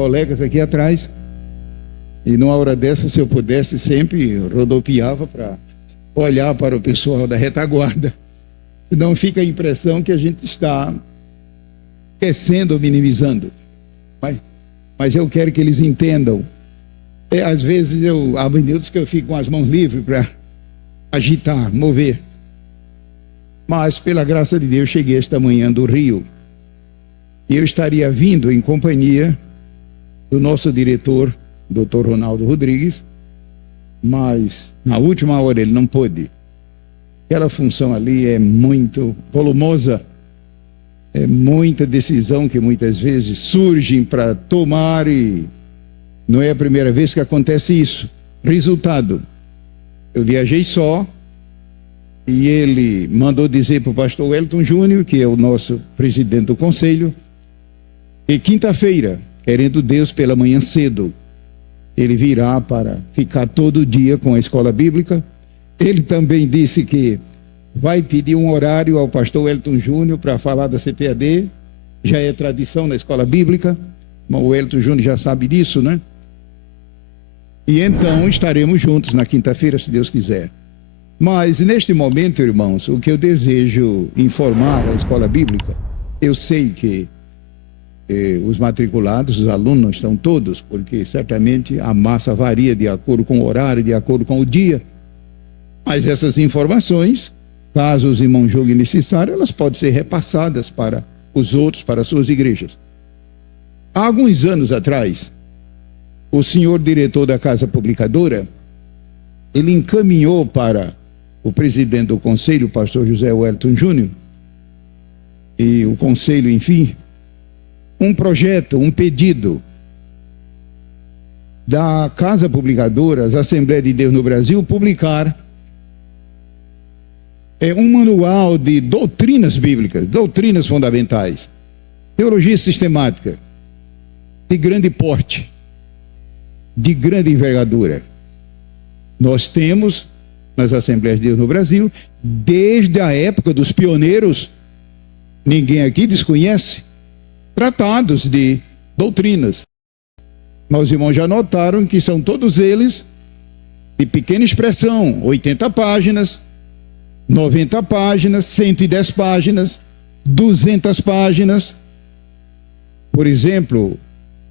colegas aqui atrás. E numa hora dessa, se eu pudesse, sempre rodopiava para olhar para o pessoal da retaguarda. Senão fica a impressão que a gente está esquecendo ou minimizando. Mas eu quero que eles entendam. Às vezes há minutos que eu fico com as mãos livres para agitar, mover. Mas, pela graça de Deus, cheguei esta manhã do Rio. E eu estaria vindo em companhia do nosso diretor, Dr. Ronaldo Rodrigues, mas na última hora ele não pôde. Aquela função ali é muito volumosa, é muita decisão que muitas vezes surgem para tomar e não é a primeira vez que acontece isso. Resultado, eu viajei só e ele mandou dizer para o pastor Wellington Júnior, que é o nosso presidente do conselho, que quinta-feira, querendo Deus pela manhã cedo, ele virá para ficar todo dia com a escola bíblica. Ele também disse que vai pedir um horário ao pastor Wellington Júnior para falar da CPAD. Já é tradição na escola bíblica, mas o Wellington Júnior já sabe disso, né? E então estaremos juntos na quinta-feira, se Deus quiser. Mas neste momento, irmãos, o que eu desejo informar à escola bíblica, eu sei que os matriculados, os alunos não estão todos, porque certamente a massa varia de acordo com o horário, de acordo com o dia. Mas essas informações, caso os irmãos julguem necessário, elas podem ser repassadas para os outros, para as suas igrejas. Há alguns anos atrás, o senhor diretor da Casa Publicadora, ele encaminhou para o presidente do conselho, o pastor José Wellington Júnior, e o conselho, enfim, um projeto, um pedido da Casa Publicadora, as Assembleias de Deus no Brasil, publicar um manual de doutrinas bíblicas, doutrinas fundamentais, teologia sistemática, de grande porte, de grande envergadura. Nós temos, nas Assembleias de Deus no Brasil, desde a época dos pioneiros, ninguém aqui desconhece, tratados de doutrinas. Mas os irmãos já notaram que são todos eles de pequena expressão, 80 páginas, 90 páginas, 110 páginas, 200 páginas. Por exemplo,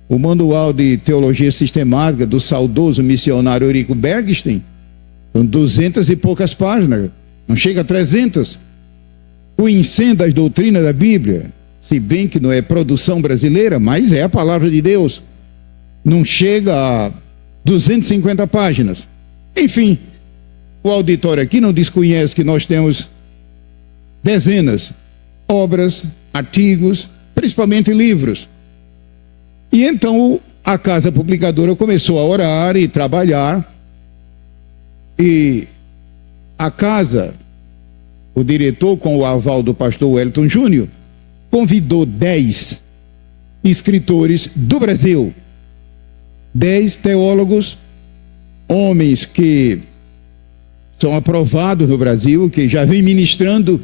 o manual de teologia sistemática do saudoso missionário Eurico Bergstein, são 200 e poucas páginas, não chega a 300. O Incêndio das Doutrinas da Bíblia, se bem que não é produção brasileira, mas é a palavra de Deus, não chega a 250 páginas. Enfim, o auditório aqui não desconhece que nós temos dezenas, obras, artigos, principalmente livros. E então a Casa Publicadora começou a orar e trabalhar, e a casa, o diretor, com o aval do pastor Wellington Júnior, convidou 10 escritores do Brasil, 10 teólogos, homens que são aprovados no Brasil, que já vêm ministrando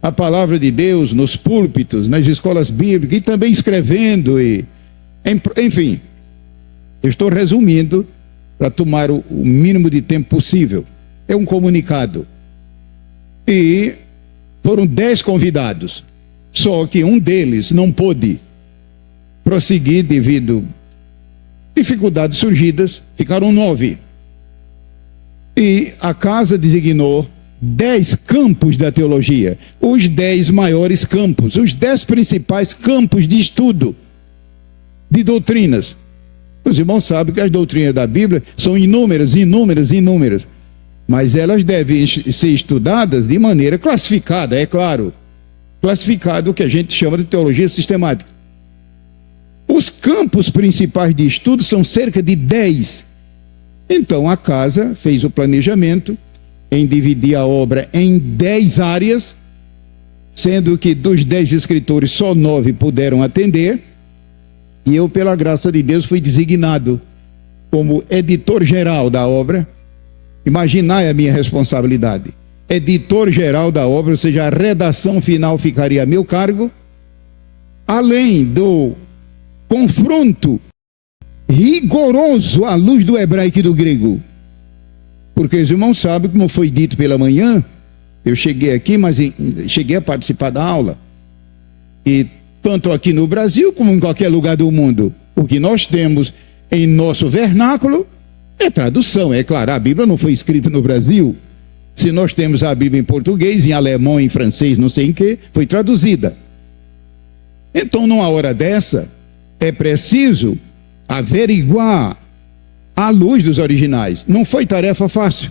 a palavra de Deus nos púlpitos, nas escolas bíblicas, e também escrevendo, enfim, eu estou resumindo para tomar o mínimo de tempo possível. É um comunicado. E foram 10 convidados. Só que um deles não pôde prosseguir devido a dificuldades surgidas, ficaram 9. E a casa designou 10 campos da teologia, os 10 maiores campos, os 10 principais campos de estudo, de doutrinas. Os irmãos sabem que as doutrinas da Bíblia são inúmeras, mas elas devem ser estudadas de maneira classificada, é claro. Classificado, o que a gente chama de teologia sistemática. Os campos principais de estudo são cerca de 10. Então a casa fez o planejamento em dividir a obra em 10 áreas, sendo que dos 10 escritores só 9 puderam atender, e eu, pela graça de Deus, fui designado como editor-geral da obra. Imaginai a minha responsabilidade. Editor-geral da obra, ou seja, a redação final ficaria a meu cargo, além do confronto rigoroso à luz do hebraico e do grego. Porque os irmãos sabem, como foi dito pela manhã, eu cheguei aqui, mas cheguei a participar da aula. E tanto aqui no Brasil, como em qualquer lugar do mundo, o que nós temos em nosso vernáculo é tradução. É claro, a Bíblia não foi escrita no Brasil. Se nós temos a Bíblia em português, em alemão, em francês, não sei em que, foi traduzida. Então, numa hora dessa, é preciso averiguar à luz dos originais. Não foi tarefa fácil.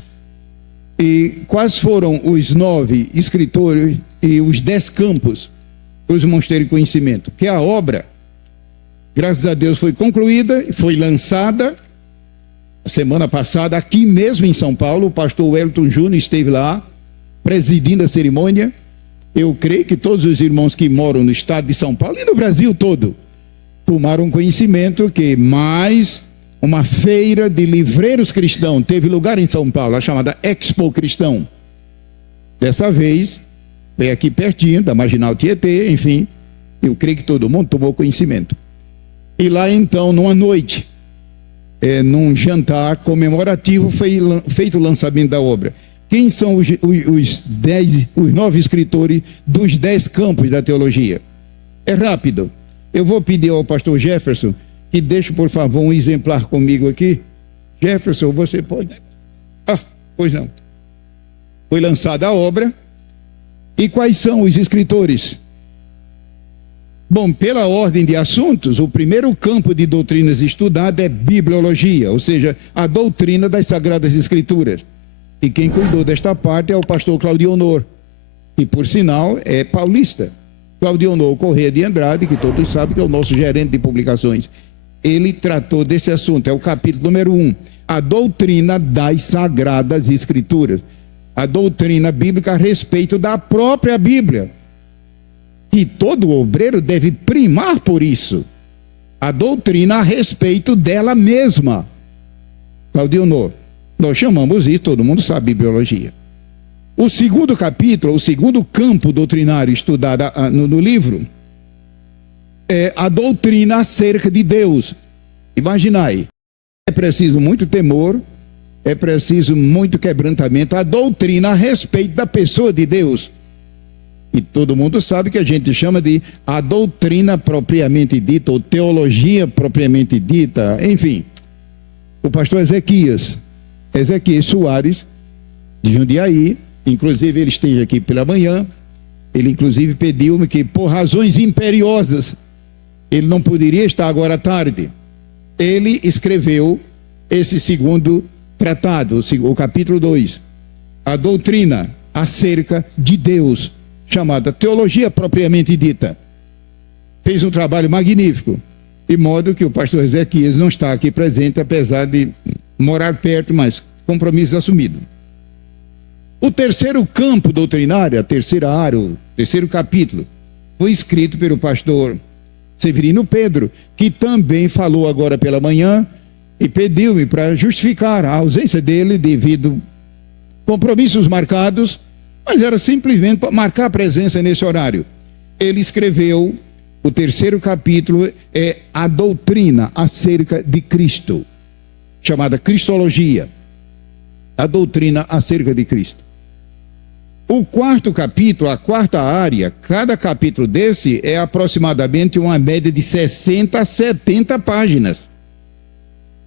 E quais foram os 9 escritores e os 10 campos para os irmãos terem conhecimento? Que a obra, graças a Deus, foi concluída, foi lançada semana passada, aqui mesmo em São Paulo. O pastor Wellington Júnior esteve lá, presidindo a cerimônia. Eu creio que todos os irmãos que moram no estado de São Paulo e no Brasil todo tomaram conhecimento que mais uma feira de livreiros cristãos teve lugar em São Paulo, a chamada Expo Cristão. Dessa vez, foi aqui pertinho da Marginal Tietê, enfim, eu creio que todo mundo tomou conhecimento. E lá então, numa noite, num jantar comemorativo, foi feito o lançamento da obra. Quem são os 9 escritores dos 10 campos da teologia? É rápido. Eu vou pedir ao pastor Jefferson que deixe, por favor, um exemplar comigo aqui. Jefferson, você pode? Pois não. Foi lançada a obra. E quais são os escritores? Bom, pela ordem de assuntos, o primeiro campo de doutrinas estudado é bibliologia, ou seja, a doutrina das Sagradas Escrituras. E quem cuidou desta parte é o pastor Claudionor, que por sinal é paulista. Claudionor Corrêa de Andrade, que todos sabem que é o nosso gerente de publicações. Ele tratou desse assunto, é o capítulo número 1, a doutrina das Sagradas Escrituras. A doutrina bíblica a respeito da própria Bíblia. E todo obreiro deve primar por isso. A doutrina a respeito dela mesma. Claudionor, nós chamamos isso, todo mundo sabe, bibliologia. O segundo capítulo, o segundo campo doutrinário estudado no livro, é a doutrina acerca de Deus. Imaginai, é preciso muito temor, é preciso muito quebrantamento, a doutrina a respeito da pessoa de Deus. E todo mundo sabe que a gente chama de a doutrina propriamente dita, ou teologia propriamente dita, enfim. O pastor Ezequias Soares, de Jundiaí, inclusive ele esteve aqui pela manhã, ele inclusive pediu-me que, por razões imperiosas, ele não poderia estar agora à tarde. Ele escreveu esse segundo tratado, o capítulo 2, a doutrina acerca de Deus, chamada teologia propriamente dita. Fez um trabalho magnífico, de modo que o pastor Ezequias não está aqui presente, apesar de morar perto, mas compromisso assumido. O terceiro campo doutrinário, a terceira área, o terceiro capítulo, foi escrito pelo pastor Severino Pedro, que também falou agora pela manhã e pediu-me para justificar a ausência dele devido a compromissos marcados, mas era simplesmente para marcar a presença nesse horário. Ele escreveu, o terceiro capítulo é a doutrina acerca de Cristo, chamada Cristologia, a doutrina acerca de Cristo. O quarto capítulo, a quarta área, cada capítulo desse é aproximadamente uma média de 60 a 70 páginas.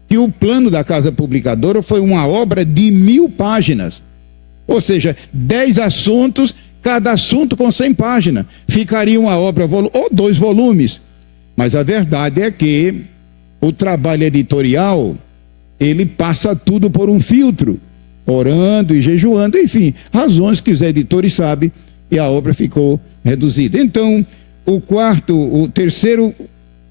E o plano da Casa Publicadora foi uma obra de 1000 páginas. Ou seja, 10 assuntos, cada assunto com 100 páginas. Ficaria uma obra, ou 2 volumes. Mas a verdade é que o trabalho editorial, ele passa tudo por um filtro, orando e jejuando, enfim, razões que os editores sabem, e a obra ficou reduzida. Então, o terceiro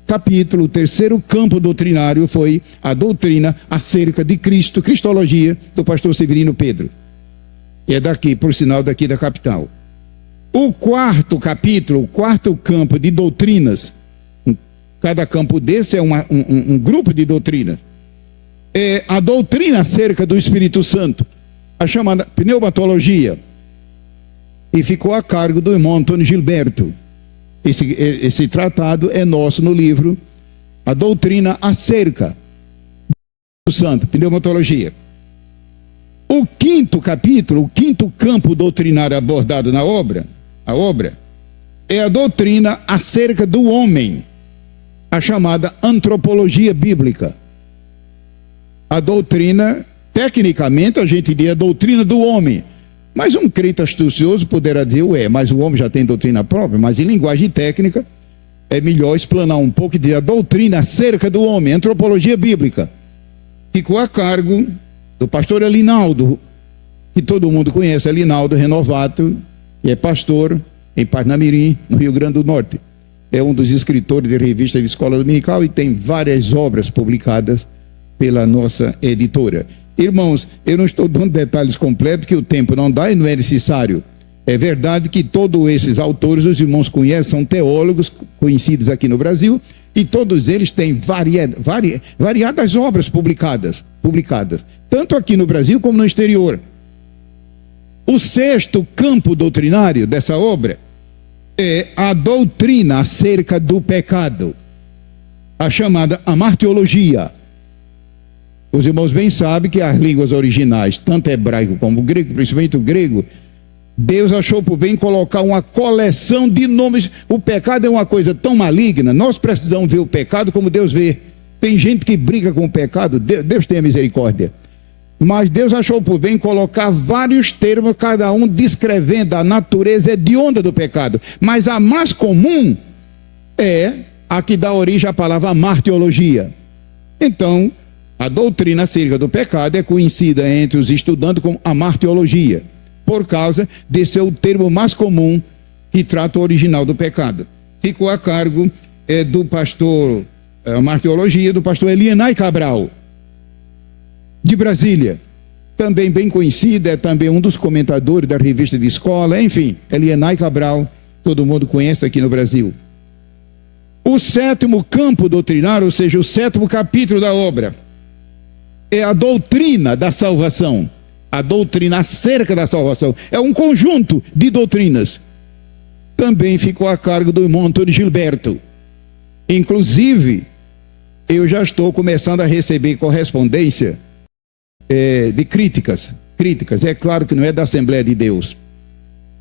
capítulo, o terceiro campo doutrinário foi a doutrina acerca de Cristo, Cristologia, do pastor Severino Pedro. E é daqui, por sinal, daqui da capital. O quarto capítulo, o quarto campo de doutrinas, cada campo desse é um grupo de doutrinas, é a doutrina acerca do Espírito Santo, a chamada pneumatologia, e ficou a cargo do irmão Antônio Gilberto. Esse tratado é nosso no livro, a doutrina acerca Santo, pneumatologia. O quinto capítulo, o quinto campo doutrinário abordado na obra, é a doutrina acerca do homem, a chamada antropologia bíblica. A doutrina, tecnicamente, a gente diz a doutrina do homem. Mas um crente astucioso poderá dizer, mas o homem já tem doutrina própria, mas em linguagem técnica é melhor explanar um pouco e dizer a doutrina acerca do homem, antropologia bíblica. Ficou a cargo do pastor Elinaldo, que todo mundo conhece, Elinaldo Renovato, que é pastor em Parnamirim, no Rio Grande do Norte. É um dos escritores de revista de escola dominical e tem várias obras publicadas pela nossa editora. Irmãos, eu não estou dando detalhes completos, que o tempo não dá e não é necessário. É verdade que todos esses autores, os irmãos conhecem, são teólogos conhecidos aqui no Brasil, e todos eles têm variadas obras publicadas, tanto aqui no Brasil como no exterior. O sexto campo doutrinário dessa obra é a doutrina acerca do pecado, a chamada amartiologia. Os irmãos bem sabem que as línguas originais, tanto hebraico como o grego, principalmente o grego, Deus achou por bem colocar uma coleção de nomes. O pecado é uma coisa tão maligna, nós precisamos ver o pecado como Deus vê. Tem gente que briga com o pecado, Deus tenha misericórdia. Mas Deus achou por bem colocar vários termos, cada um descrevendo a natureza hedionda do pecado. Mas a mais comum é a que dá origem à palavra martiologia. Então, a doutrina acerca do pecado é conhecida entre os estudantes como a martiologia, por causa de ser o termo mais comum que trata o original do pecado. Ficou a cargo do pastor, a martiologia, do pastor Elienay Cabral, de Brasília. Também bem conhecido, é também um dos comentadores da revista de escola, enfim, Elienay Cabral, todo mundo conhece aqui no Brasil. O sétimo campo doutrinário, ou seja, o sétimo capítulo da obra, é a doutrina da salvação. A doutrina acerca da salvação. É um conjunto de doutrinas. Também ficou a cargo do irmão Antônio Gilberto. Inclusive, eu já estou começando a receber correspondência de críticas. É claro que não é da Assembleia de Deus.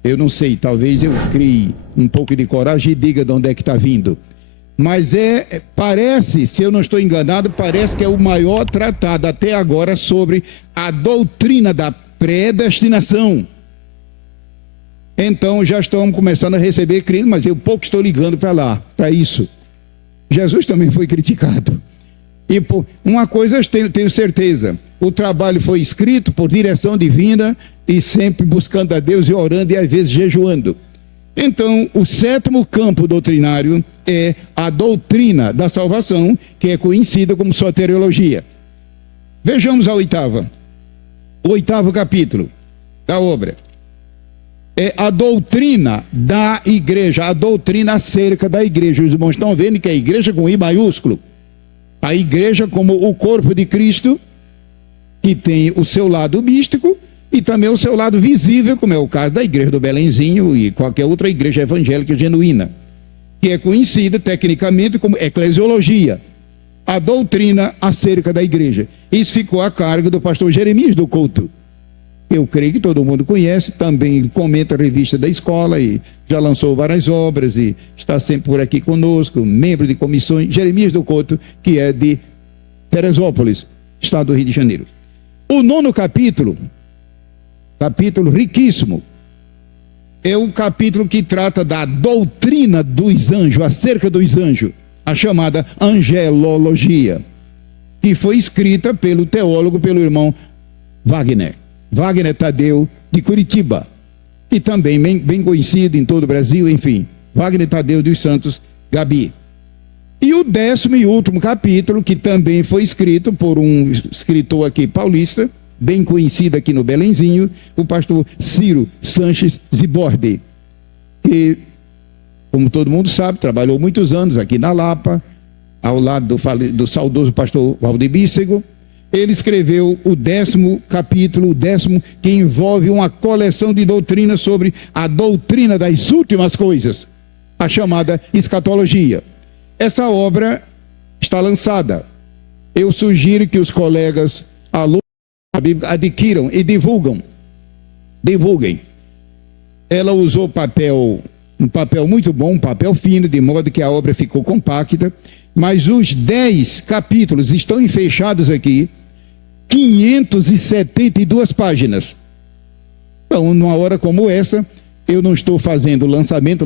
Eu não sei, talvez eu crie um pouco de coragem e diga de onde é que está vindo. Mas parece, se eu não estou enganado, parece que é o maior tratado até agora sobre a doutrina da predestinação. Então já estamos começando a receber críticas, mas eu pouco estou ligando para lá, para isso. Jesus também foi criticado. E uma coisa eu tenho certeza, o trabalho foi escrito por direção divina e sempre buscando a Deus e orando e às vezes jejuando. Então, o sétimo campo doutrinário é a doutrina da salvação, que é conhecida como soteriologia. Vejamos a oitava. O oitavo capítulo da obra é a doutrina da igreja, a doutrina acerca da igreja. Os irmãos estão vendo que é a igreja com I maiúsculo. A igreja como o corpo de Cristo, que tem o seu lado místico e também o seu lado visível, como é o caso da igreja do Belenzinho e qualquer outra igreja evangélica genuína, que é conhecida tecnicamente como eclesiologia, a doutrina acerca da igreja. Isso ficou a cargo do pastor Jeremias do Couto. Eu creio que todo mundo conhece, também comenta a revista da escola e já lançou várias obras e está sempre por aqui conosco, membro de comissões, Jeremias do Couto, que é de Teresópolis, estado do Rio de Janeiro. O nono capítulo riquíssimo, é o capítulo que trata da doutrina dos anjos, acerca dos anjos, a chamada angelologia, que foi escrita pelo teólogo, pelo irmão Wagner Tadeu, de Curitiba, e também bem conhecido em todo o Brasil, enfim, Wagner Tadeu dos Santos Gabi. E o 10º e último capítulo, que também foi escrito por um escritor aqui paulista, bem conhecido aqui no Belenzinho, o pastor Ciro Sanches Zibordi, que, como todo mundo sabe, trabalhou muitos anos aqui na Lapa, ao lado do saudoso pastor Valdebíssego. Ele escreveu o 10º capítulo, o 10º, que envolve uma coleção de doutrinas sobre a doutrina das últimas coisas, a chamada escatologia. Essa obra está lançada. eu sugiro que os colegas alunos da Bíblia adquiram e divulguem. Ela usou um papel muito bom, um papel fino, de modo que a obra ficou compacta, mas os 10 capítulos estão fechados aqui, 572 páginas. Então, numa hora como essa, eu não estou fazendo o lançamento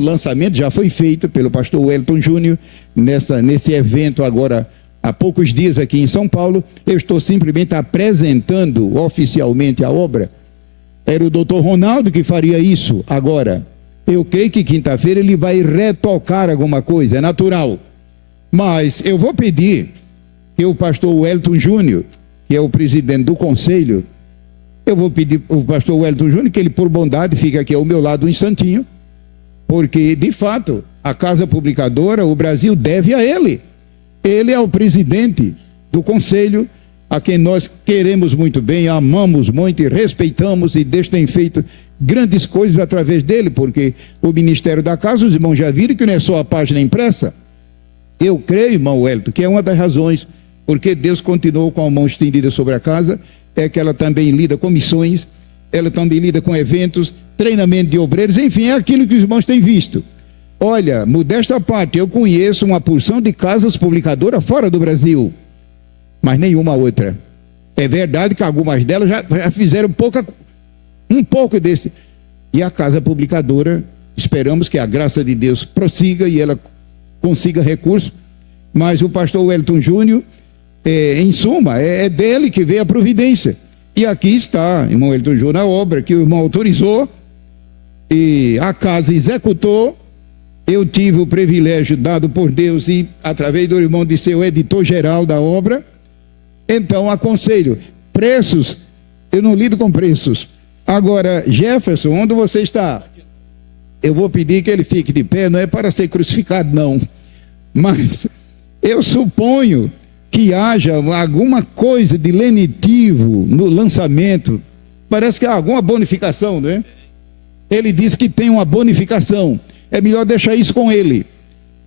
já foi feito pelo pastor Wellington Júnior, nesse evento agora, há poucos dias aqui em São Paulo. Eu estou simplesmente apresentando oficialmente a obra. Era o doutor Ronaldo que faria isso agora. Eu creio que quinta-feira ele vai retocar alguma coisa, é natural. Mas eu vou pedir que o pastor Wellington Júnior, que é o presidente do conselho, eu vou pedir ao pastor Wellington Júnior que ele, por bondade, fique aqui ao meu lado um instantinho, porque, de fato, a Casa Publicadora, o Brasil deve a ele. Ele é o presidente do conselho, a quem nós queremos muito bem, amamos muito e respeitamos, e Deus tem feito grandes coisas através dele, porque o Ministério da Casa, os irmãos já viram que não é só a página impressa. Eu creio, irmão Wellington, que é uma das razões porque Deus continuou com a mão estendida sobre a casa, é que ela também lida com missões, ela também lida com eventos, treinamento de obreiros, enfim, é aquilo que os irmãos têm visto. Olha, modesta parte, eu conheço uma porção de casas publicadoras fora do Brasil, mas nenhuma outra. É verdade que algumas delas já fizeram um pouco desse. E a Casa Publicadora, esperamos que a graça de Deus prossiga e ela consiga recurso, mas o pastor Wellington Júnior, em suma, é dele que veio a providência. E aqui está, irmão Wellington Júnior, a obra que o irmão autorizou e a casa executou. Eu tive o privilégio dado por Deus e, através do irmão, de ser o editor-geral da obra. Então, aconselho, preços, eu não lido com preços. Agora, Jefferson, onde você está? Eu vou pedir que ele fique de pé, não é para ser crucificado, não. Mas eu suponho que haja alguma coisa de lenitivo no lançamento. Parece que há alguma bonificação, não é? Ele disse que tem uma bonificação. É melhor deixar isso com ele.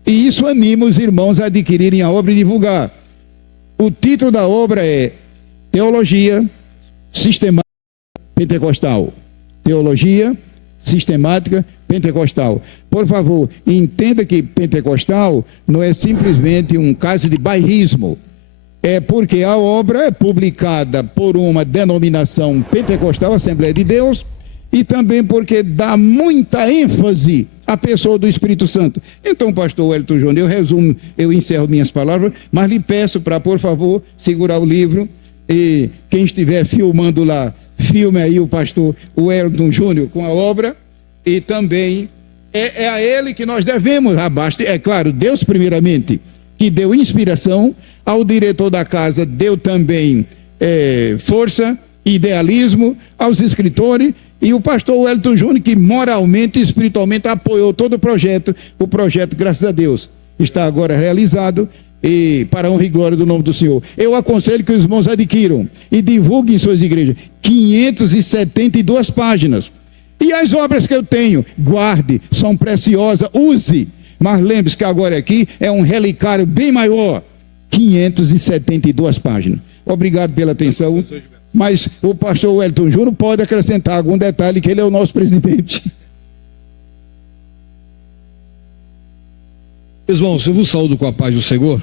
E isso anima os irmãos a adquirirem a obra e divulgar. O título da obra é Teologia Sistemática Pentecostal. Teologia Sistemática Pentecostal. Por favor, entenda que pentecostal não é simplesmente um caso de bairrismo. É porque a obra é publicada por uma denominação pentecostal, Assembleia de Deus, e também porque dá muita ênfase à pessoa do Espírito Santo. Então, pastor Wellington Júnior, eu encerro minhas palavras, mas lhe peço para, por favor, segurar o livro, e quem estiver filmando lá, filme aí o pastor Wellington Júnior com a obra, e também é a ele que nós devemos abaixo. É claro, Deus primeiramente, que deu inspiração, ao diretor da casa deu também força, idealismo, aos escritores, e o pastor Wellington Júnior, que moralmente e espiritualmente apoiou todo o projeto, graças a Deus, está agora realizado, e para a honra e glória do nome do Senhor. Eu aconselho que os irmãos adquiram e divulguem em suas igrejas. 572 páginas. E as obras que eu tenho, guarde, são preciosas, use. Mas lembre-se que agora aqui é um relicário bem maior. 572 páginas. Obrigado pela atenção. Mas o pastor Wellington Júnior pode acrescentar algum detalhe, que ele é o nosso presidente. Irmãos, eu vos saúdo com a paz do Senhor.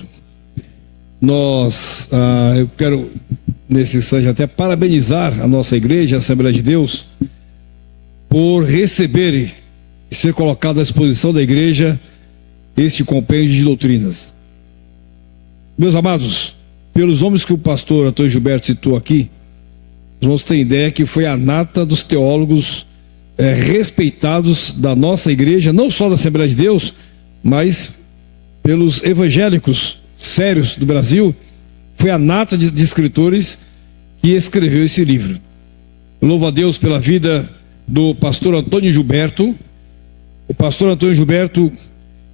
Eu quero, nesse instante, até parabenizar a nossa igreja, a Assembleia de Deus, por receber e ser colocado à disposição da igreja este compêndio de doutrinas. Meus amados, pelos nomes que o pastor Antônio Gilberto citou aqui, os irmãos têm ideia que foi a nata dos teólogos respeitados da nossa igreja, não só da Assembleia de Deus, mas pelos evangélicos sérios do Brasil. Foi a nata de escritores que escreveu esse livro. Eu louvo a Deus pela vida do pastor Antônio Gilberto. O pastor Antônio Gilberto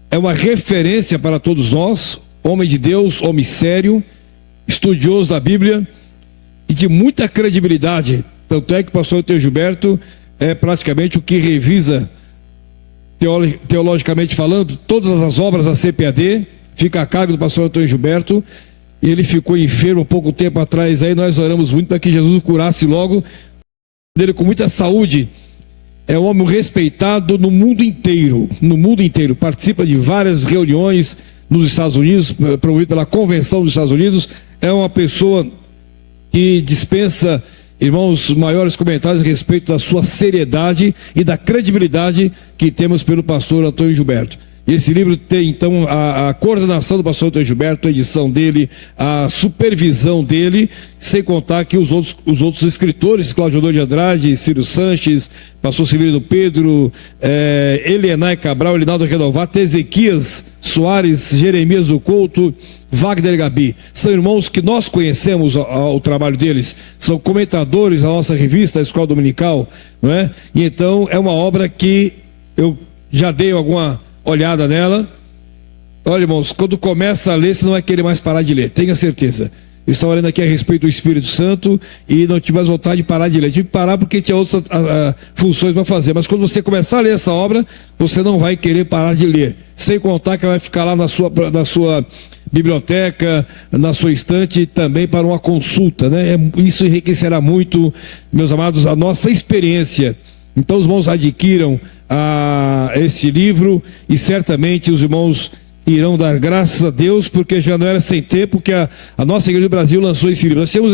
é uma referência para todos nós, homem de Deus, homem sério, estudioso da Bíblia e de muita credibilidade. Tanto é que o pastor Antônio Gilberto é praticamente o que revisa, teologicamente falando, todas as obras da CPAD, fica a cargo do pastor Antônio Gilberto. Ele ficou enfermo há pouco tempo atrás, aí nós oramos muito para que Jesus o curasse logo, dele com muita saúde. É um homem respeitado no mundo inteiro, participa de várias reuniões nos Estados Unidos, promovido pela Convenção dos Estados Unidos. É uma pessoa que dispensa, irmãos, maiores comentários a respeito da sua seriedade e da credibilidade que temos pelo pastor Antônio Gilberto. Esse livro tem, então, a coordenação do pastor Antônio Gilberto, a edição dele, a supervisão dele, sem contar que os outros escritores, Cláudio Odor de Andrade, Ciro Sanches, pastor Severino Pedro, Elienay Cabral, Elinaldo Redovato, Ezequias Soares, Jeremias do Couto, Wagner Gabi. São irmãos que nós conhecemos o trabalho deles, são comentadores da nossa revista, a Escola Dominical, não é? E então é uma obra que eu já dei alguma olhada nela. Olha, irmãos, quando começa a ler, você não vai querer mais parar de ler, tenha certeza. Eu estava lendo aqui a respeito do Espírito Santo e não tive mais vontade de parar de ler. Tive que parar porque tinha outras funções para fazer. Mas quando você começar a ler essa obra, você não vai querer parar de ler. Sem contar que ela vai ficar lá na sua biblioteca, na sua estante, também para uma consulta, né? Isso enriquecerá muito, meus amados, a nossa experiência. Então os irmãos adquiram esse livro e certamente os irmãos irão dar graças a Deus, porque já não era sem tempo que a nossa Igreja do Brasil lançou esse livro. Nós temos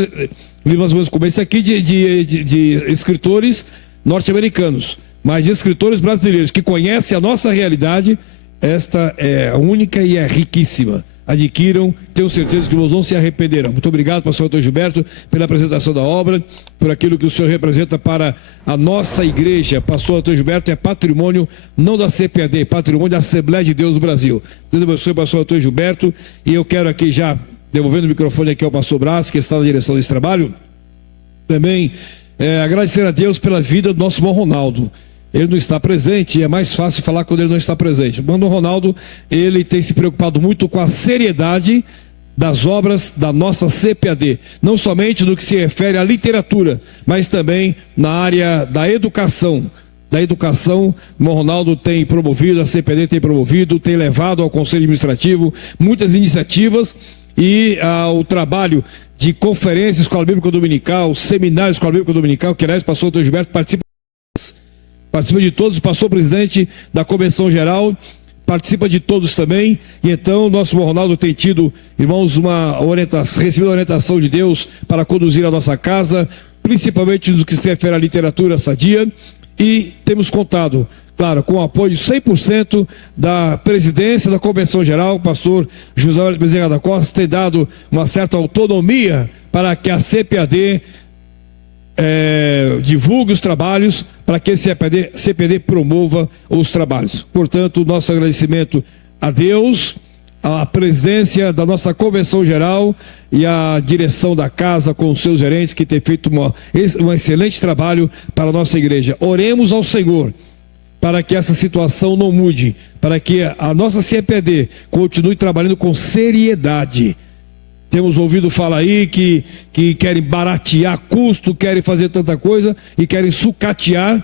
livros mais ou menos como esse aqui de escritores norte-americanos, mas de escritores brasileiros que conhecem a nossa realidade. Esta é única e é riquíssima. Adquiram, tenho certeza que os não se arrependerão. Muito obrigado, pastor Antônio Gilberto, pela apresentação da obra, por aquilo que o senhor representa para a nossa igreja. Pastor Antônio Gilberto é patrimônio não da CPAD, patrimônio da Assembleia de Deus do Brasil. Deus abençoe o pastor Antônio Gilberto, e eu quero aqui já, devolvendo o microfone aqui ao pastor Brás, que está na direção desse trabalho, também agradecer a Deus pela vida do nosso irmão Ronaldo. Ele não está presente, e é mais fácil falar quando ele não está presente. O irmão Ronaldo, ele tem se preocupado muito com a seriedade das obras da nossa CPAD, não somente no que se refere à literatura, mas também na área da educação. O irmão Ronaldo tem promovido, a CPAD tem promovido, tem levado ao Conselho Administrativo muitas iniciativas, e o trabalho de conferência Escola Bíblica Dominical, seminário Escola Bíblica Dominical, que aliás o pastor Antônio Gilberto participa de todos, passou presidente da Convenção Geral, participa de todos também. E então nosso irmão Ronaldo tem tido, irmãos, recebido a orientação de Deus para conduzir a nossa casa, principalmente no que se refere à literatura sadia, e temos contado, claro, com o apoio 100% da presidência da Convenção Geral. O pastor José Aurélio Bezerra da Costa tem dado uma certa autonomia para que a CPAD divulgue os trabalhos, para que a CPAD promova os trabalhos. Portanto, nosso agradecimento a Deus, à presidência da nossa Convenção Geral e à direção da casa com os seus gerentes, que tem feito um excelente trabalho para a nossa igreja. Oremos ao Senhor para que essa situação não mude, para que a nossa CPAD continue trabalhando com seriedade. Temos ouvido falar aí que querem baratear custo, querem fazer tanta coisa e querem sucatear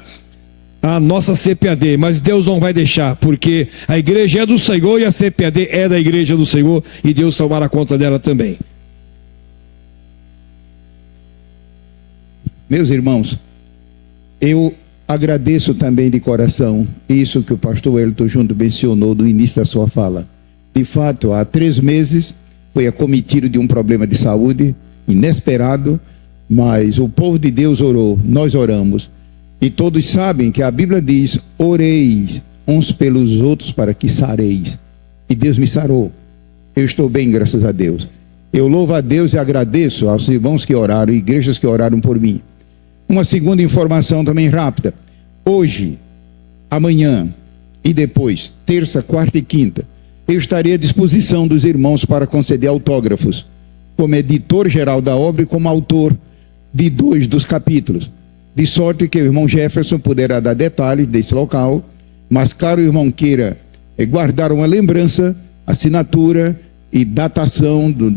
a nossa CPAD, mas Deus não vai deixar, porque a igreja é do Senhor e a CPAD é da igreja do Senhor, e Deus tomará conta dela também. Meus irmãos, eu agradeço também de coração isso que o pastor Elton Junto mencionou no início da sua fala. De fato, há 3 meses foi acometido de um problema de saúde inesperado, mas o povo de Deus orou, nós oramos, e todos sabem que a Bíblia diz: oreis uns pelos outros para que sareis, e Deus me sarou. Eu estou bem, graças a Deus. Eu louvo a Deus e agradeço aos irmãos que oraram, igrejas que oraram por mim. Uma segunda informação também rápida: hoje, amanhã e depois, terça, quarta e quinta, eu estarei à disposição dos irmãos para conceder autógrafos, como editor-geral da obra e como autor de 2 dos capítulos. De sorte que o irmão Jefferson poderá dar detalhes desse local, mas caso o irmão queira guardar uma lembrança, assinatura e datação do